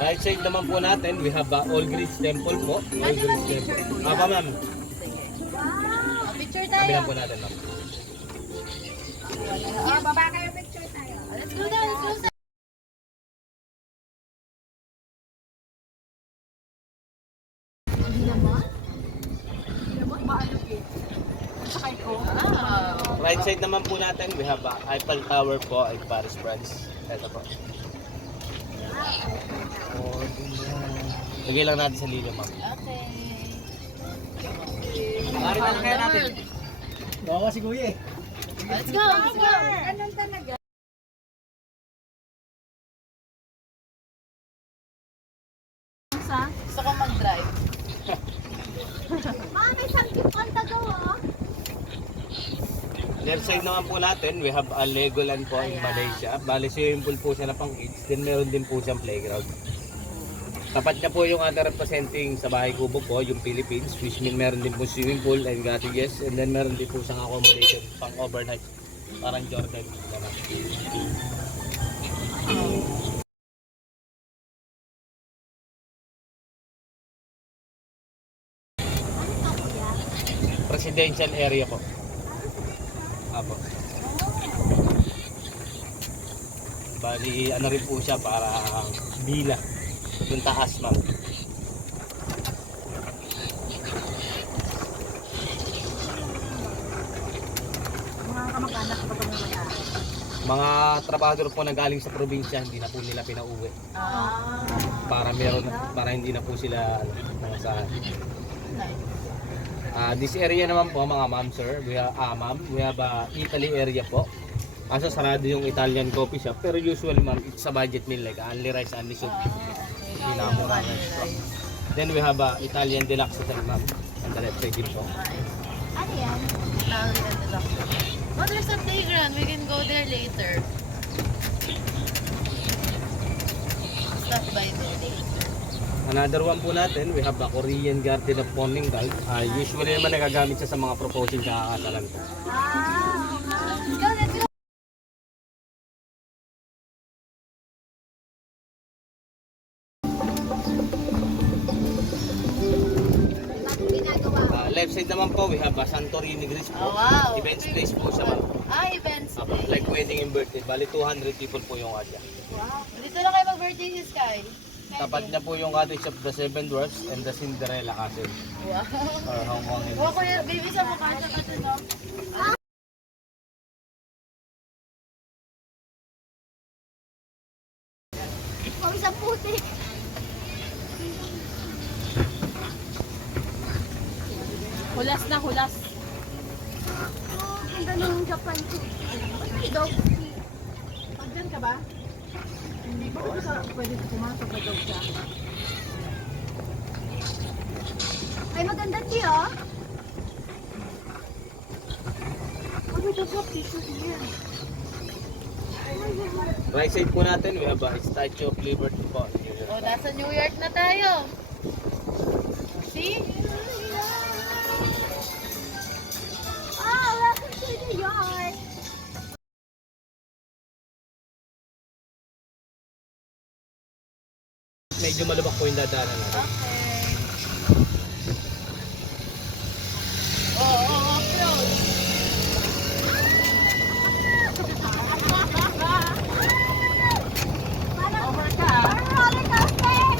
Right side naman po natin, we have All Greens Temple po. All Greens Temple. Aba ma'am, Wow! Picture kabilang tayo. po natin ma'am. Baba kayo, picture tayo. Let's go down, let's go. Right side naman po natin, we have Eiffel Tower po, ay Paris, France. Ito po. Lagay lang natin sa lilo ma'am. Okay. Pari na lang kaya natin. Bawa si Kuya eh. Let's go, let's go. Anong talaga? Gusto ko mag-drive. Mama, may something on the go, oh. Left side naman po natin, we have Legoland po in Malaysia. Bali swimming pool po siya na pang kids. Then meron din po siyang playground. Tapat niya po yung other representing sa Bahay Kubo po, yung Philippines. Which mean meron din po swimming pool and cottages. And then meron din po siyang accommodation pang overnight. Parang Jordan naman. Presidential area po. Apo. Bali, ano rin po siya para bila. Yung taas, ma'am. Mga kamag-anak pa ito mga. Mga trabahador po na galing sa probinsya, hindi na po nila pinauwi. Ah. Para hindi na po sila nangasahan. Nice. This area naman po mga ma'am sir, we have Italy area po. Kaso sarado yung Italian coffee shop, pero usually ma'am it's a budget meal like only rice, only soup. Hindi na mura ng restaurant. Then we have Italian deluxe hotel ma'am. On the left side din po. Ano yan? Oh, there's a playground. We can go there later. Stop by there later. Another one po natin, we have the Korean Garden of Ponningal. Usually naman nagagamit siya sa mga proposing kakakasalan. Let's go, let's go. Bakit ginagawa? Left side naman po, we have Santorini Greece po. Oh, wow. Events place po siya ma'am. Events Apo, place. like wedding and birthday. Bali 200 people po yung area. Wow. Dito lang kayo mag-birthday si Sky. Tapat niya po yung cottage of the Seven Dwarfs and the Cinderella Castle. Wow. Or Hong Kong and Oh, kuya, baby, sa mukha siya kasi, no? Oh, isang putik. Hulas na, hulas. Oh, ang ganda ng Japan ko. Dog. Pagdan ka ba? Hindi ba pwede pumasok sa dog siya? Ay, maganda siya. Oh, may dog picture here. right side po natin, we have a Statue of Liberty po. Oh, nasa New York na tayo. See? Oh, welcome to New York. Medyo malubak po yung dadaanan natin. Okay. Oh, off-road. Over ka. Roller coaster.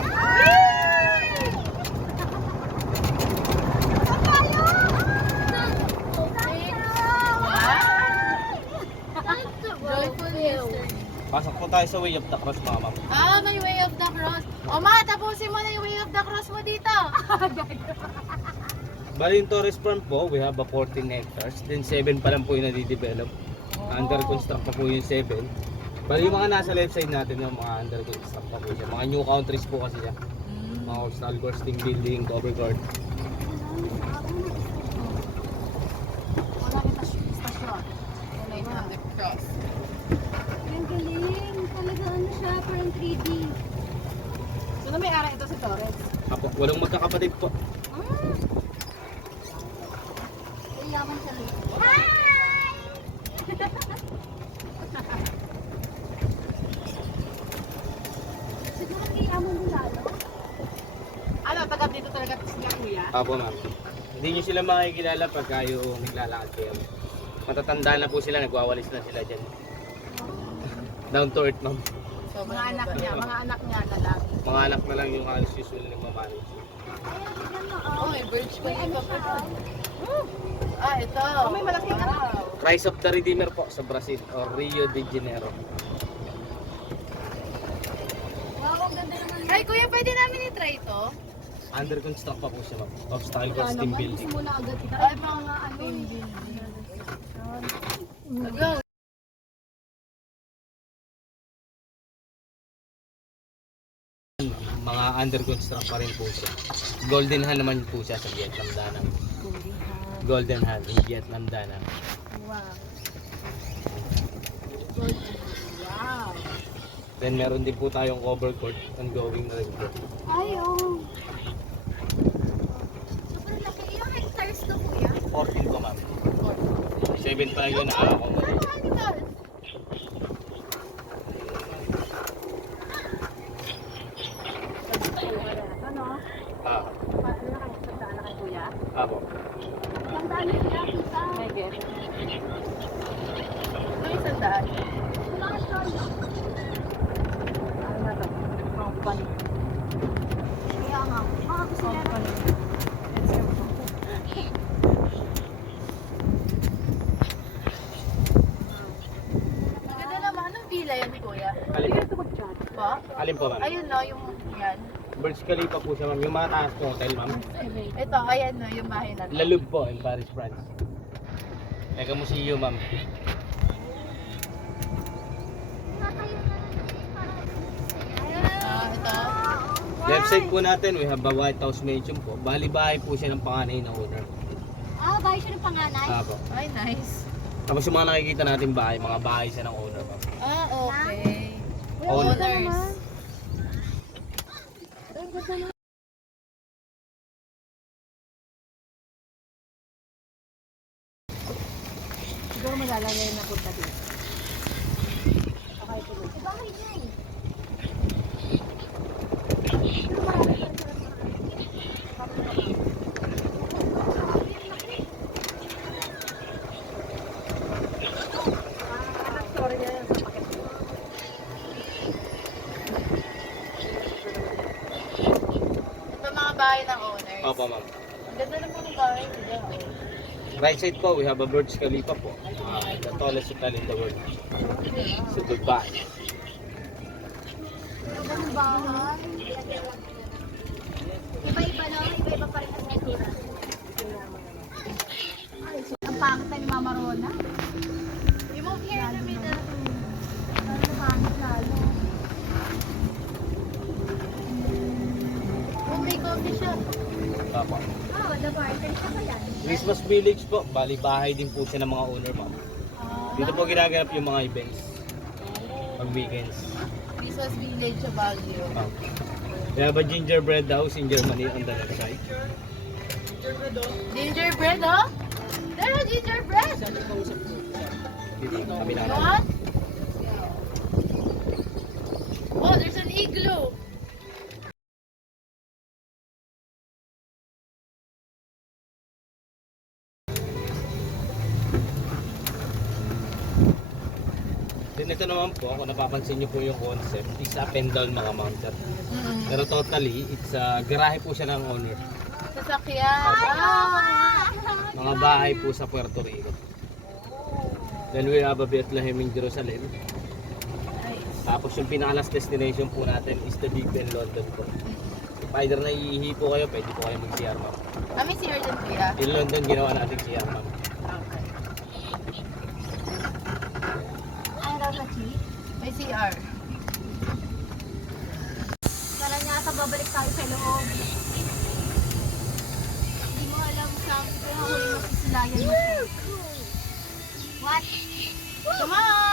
Joyful history. Pasok po tayo sa Way of the Cross mga ma'am. Ah, may Way of the Cross. O ma, tapusin mo na yung Way of the Cross mo dito. Bali yung Torres Farm po, we have a 14 hectares. Then 7 pa lang po yung nadidevelop. Under construct pa po yung 7. Bali yung mga nasa left side natin yung mga under construct pa po siya. Mga new countries po kasi siya. Mga hostel, bursting building, cover guard. Wala kita stasyon. Way of the Cross. Ang galing. Talaga ano siya, parang 3D. So na may ara ito sa Torres. Apo, walang magkakapatid po. Yaman siya. Siguro kaya mo nila. dito talaga sila kuya. Apo ma'am. Hindi nyo sila makikilala pagka yung naglalakad kayo. Matatanda na po sila, nagwawalis na sila dyan. Down to earth ma'am. So, mga anak niya na lang. Mga anak na lang yung halos usual ng mamanage. Ayan, Oh, may birds pa dito. Ito. Oh, may malaking anak. Rise of the Redeemer po sa Brazil or Rio de Janeiro. Wow, ang ganda naman. Ay, kuya, pwede namin i-try ito? Under construct pa po siya ma'am. Obstacle course team building. Simula agad kita. Ay, mga ano. Go. Mga under construct pa rin po siya. Golden Hand naman po siya sa Vietnam Danang. Golden Hand in Vietnam Danang. Wow. Wow. Then meron din po tayong cover court ongoing na rin po. Ay, oh. Sobrang laki. Ilang hectares to, kuya? 14 po ma'am. 7 pa lang yung nakakakomodate. Ano? Ah, Ano na kayo? Sandaan na kay kuya? apo. Tandaan niyo sila, kita. May guess. May sandaan. Wala ka solo. Ano na to? Company. Kaya nga. Gusto nila. Company. Maganda naman. Anong villa yan, kuya? Alin po? Po? Alin po ma'am? Ayun no, yung yan. Burj Khalifa po siya ma'am. Yung mga taas po hotel ma'am. Ito, ayan no, yung bahay natin. Lalub po in Paris, France. Eka Museo ma'am. Ito. Left side po natin, we have a White House Mansion po. Bali bahay po siya ng panganay na owner. Bahay siya ng panganay. Apo. Ay, nice. Tapos yung mga nakikita natin bahay, mga bahay siya ng owner ma'am. Okay. Owners. Owners. Siguro malalagay na punta dito. Okay, tuloy. Bahay niya eh. Sorry na yan sa paket. Ito mga bahay ng owners. Opo ma'am. Ang ganda naman ng bahay nila. Right side po, we have a Burj Khalifa po. The tallest hotel in the world. Sa Dubai. Ang bahay. Iba-iba no? Iba-iba pa rin ang natura. Ang pangit na ni Mama Rona. Remove here in the middle. Ang pangit lalo. Oh, may coffee shop. Opo. The barter siya ba yan? Christmas Village po, bali bahay din po siya ng mga owner ma'am. Dito po ginaganap yung mga events. Pag weekends. Christmas Village sa Baguio. We have a gingerbread house in Germany on the left side. Gingerbread, oh? There are gingerbread. Dito, kami na. What? Oh, there's an igloo. Then ito naman po, kung napapansin niyo po yung concept, is up and down mga mountain. Pero totally, it's garahe po siya ng owner. Sasakyan. Mga bahay po sa Puerto Rico. Then we have a Bethlehem in Jerusalem. Tapos yung pinaka-last destination po natin is the Big Ben, London po. If either naiihi po kayo, pwede po kayo mag-CR ma'am. Kami si Arden kuya. In London, ginawa natin CR ma'am. Okay. Ay, raw na chi. May CR. Para niya ata babalik tayo sa loob. Hindi mo alam sa kung huli mo sisilayan mo siya. What? Come on!